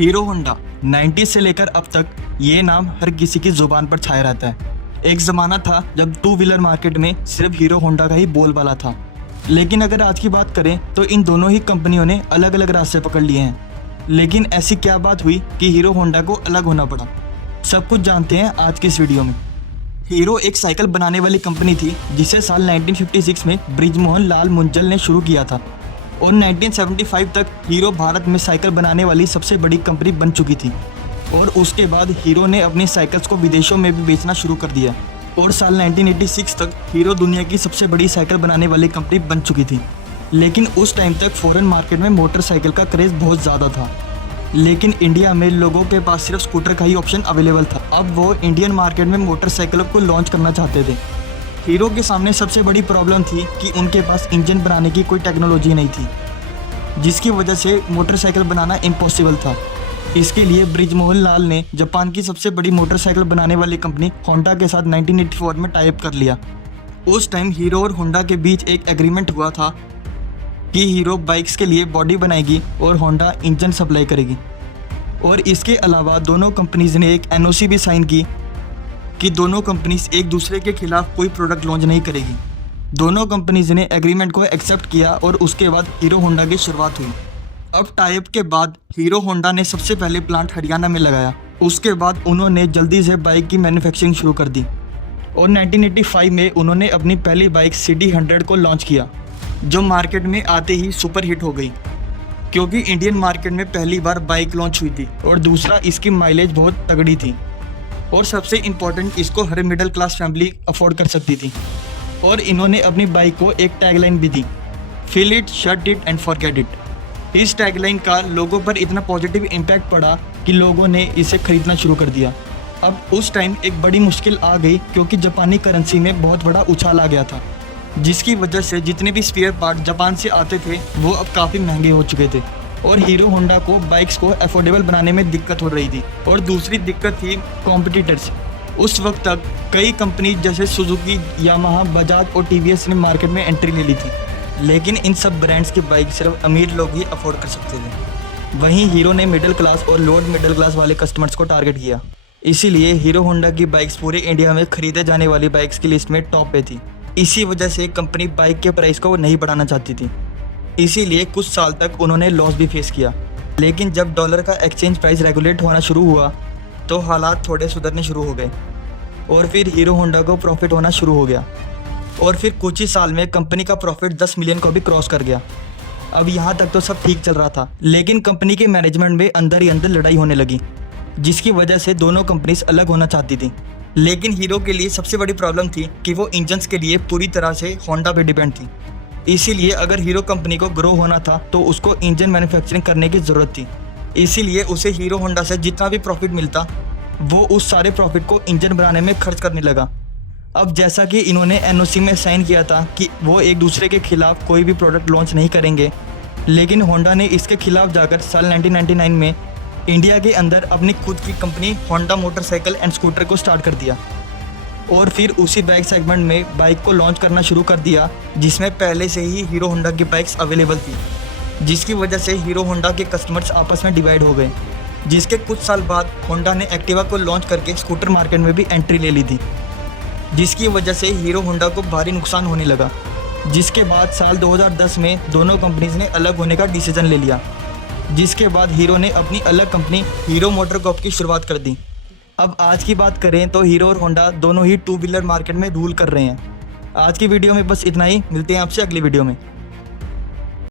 Hero Honda 90 से लेकर अब तक ये नाम हर किसी की जुबान पर छाया रहता है। एक ज़माना था जब टू व्हीलर मार्केट में सिर्फ हीरो होंडा का ही बोलबाला था। लेकिन अगर आज की बात करें तो इन दोनों ही कंपनियों ने अलग अलग रास्ते पकड़ लिए हैं। लेकिन ऐसी क्या बात हुई कि हीरो होंडा को अलग होना पड़ा? सब कुछ जानते हैं आज की इस वीडियो में। हीरो एक साइकिल बनाने वाली कंपनी थी जिसे साल 1956 में बृजमोहन लाल मुंजल ने शुरू किया था और 1975 तक हीरो भारत में साइकिल बनाने वाली सबसे बड़ी कंपनी बन चुकी थी। और उसके बाद हीरो ने अपनी साइकिल्स को विदेशों में भी बेचना शुरू कर दिया और साल 1986 तक हीरो दुनिया की सबसे बड़ी साइकिल बनाने वाली कंपनी बन चुकी थी। लेकिन उस टाइम तक फॉरेन मार्केट में मोटरसाइकिल का क्रेज़ बहुत ज़्यादा था, लेकिन इंडिया में लोगों के पास सिर्फ स्कूटर का ही ऑप्शन अवेलेबल था। अब वो इंडियन मार्केट में मोटरसाइकिलों को लॉन्च करना चाहते थे। हीरो के सामने सबसे बड़ी प्रॉब्लम थी कि उनके पास इंजन बनाने की कोई टेक्नोलॉजी नहीं थी, जिसकी वजह से मोटरसाइकिल बनाना इम्पॉसिबल था। इसके लिए बृजमोहन लाल ने जापान की सबसे बड़ी मोटरसाइकिल बनाने वाली कंपनी होंडा के साथ 1984 में टाई अप कर लिया। उस टाइम हीरो और होंडा के बीच एक एग्रीमेंट हुआ था कि हीरो बाइक्स के लिए बॉडी बनाएगी और होंडा इंजन सप्लाई करेगी। और इसके अलावा दोनों कंपनीज ने एक एनओसी भी साइन की कि दोनों कंपनीज एक दूसरे के खिलाफ कोई प्रोडक्ट लॉन्च नहीं करेगी। दोनों कंपनीज ने एग्रीमेंट को एक्सेप्ट किया और उसके बाद हीरो होंडा की शुरुआत हुई। अब टाई अप के बाद हीरो होंडा ने सबसे पहले प्लांट हरियाणा में लगाया। उसके बाद उन्होंने जल्दी से बाइक की मैन्युफैक्चरिंग शुरू कर दी और 1985 में उन्होंने अपनी पहली बाइक CD100 को लॉन्च किया, जो मार्केट में आते ही सुपर हिट हो गई, क्योंकि इंडियन मार्केट में पहली बार बाइक लॉन्च हुई थी और दूसरा इसकी माइलेज बहुत तगड़ी थी और सबसे इम्पोर्टेंट इसको हर मिडिल क्लास फैमिली अफोर्ड कर सकती थी। और इन्होंने अपनी बाइक को एक टैगलाइन भी दी, feel it, shut it and forget it. इस टैगलाइन का लोगों पर इतना पॉजिटिव इम्पैक्ट पड़ा कि लोगों ने इसे खरीदना शुरू कर दिया। अब उस टाइम एक बड़ी मुश्किल आ गई क्योंकि जापानी करेंसी में बहुत बड़ा उछाल आ गया था, जिसकी वजह से जितने भी स्पेयर पार्ट जापान से आते थे वो अब काफ़ी महंगे हो चुके थे और हीरो होंडा को बाइक्स को अफोर्डेबल बनाने में दिक्कत हो रही थी। और दूसरी दिक्कत थी कॉम्पिटिटर्स। उस वक्त तक कई कंपनी जैसे सुजुकी, यामाहा, बजाज और टीवीएस ने मार्केट में एंट्री ले ली थी, लेकिन इन सब ब्रांड्स की बाइक सिर्फ अमीर लोग ही अफोर्ड कर सकते थे। वहीं हीरो ने मिडिल क्लास और लोअर मिडिल क्लास वाले कस्टमर्स को टारगेट किया। इसीलिए हीरो होंडा की बाइक्स पूरे इंडिया में खरीदे जाने वाली बाइक्स की लिस्ट में टॉप पे थी। इसी वजह से कंपनी बाइक के प्राइस को नहीं बढ़ाना चाहती थी, इसीलिए कुछ साल तक उन्होंने लॉस भी फेस किया। लेकिन जब डॉलर का एक्सचेंज प्राइस रेगुलेट होना शुरू हुआ तो हालात थोड़े सुधरने शुरू हो गए और फिर हीरो होंडा को प्रॉफिट होना शुरू हो गया और फिर कुछ ही साल में कंपनी का प्रॉफिट 10 मिलियन को भी क्रॉस कर गया। अब यहाँ तक तो सब ठीक चल रहा था, लेकिन कंपनी के मैनेजमेंट में अंदर ही अंदर लड़ाई होने लगी, जिसकी वजह से दोनों कंपनीज अलग होना चाहती थी। लेकिन हीरो के लिए सबसे बड़ी प्रॉब्लम थी कि वो इंजन्स के लिए पूरी तरह से होंडा पे डिपेंड थी। इसीलिए अगर हीरो कंपनी को ग्रो होना था तो उसको इंजन मैन्युफैक्चरिंग करने की ज़रूरत थी। इसीलिए उसे हीरो होंडा से जितना भी प्रॉफिट मिलता वो उस सारे प्रॉफिट को इंजन बनाने में खर्च करने लगा। अब जैसा कि इन्होंने एनओसी में साइन किया था कि वो एक दूसरे के खिलाफ कोई भी प्रोडक्ट लॉन्च नहीं करेंगे, लेकिन होंडा ने इसके खिलाफ जाकर साल 1999 में इंडिया के अंदर अपनी खुद की company Honda motorcycle and scooter को स्टार्ट कर दिया और फिर उसी बाइक सेगमेंट में बाइक को लॉन्च करना शुरू कर दिया, जिसमें पहले से ही हीरो होंडा की बाइक्स अवेलेबल थी, जिसकी वजह से हीरो होंडा के कस्टमर्स आपस में डिवाइड हो गए। जिसके कुछ साल बाद होंडा ने एक्टिवा को लॉन्च करके स्कूटर मार्केट में भी एंट्री ले ली थी, जिसकी वजह से हीरो होंडा को भारी नुकसान होने लगा। जिसके बाद साल 2010 में दोनों कंपनीज ने अलग होने का डिसीजन ले लिया, जिसके बाद हीरो ने अपनी अलग कंपनी हीरो मोटरकॉर्प की शुरुआत कर दी। अब आज की बात करें तो हीरो और होंडा दोनों ही टू व्हीलर मार्केट में रूल कर रहे हैं। आज की वीडियो में बस इतना ही, मिलते हैं आपसे अगली वीडियो में।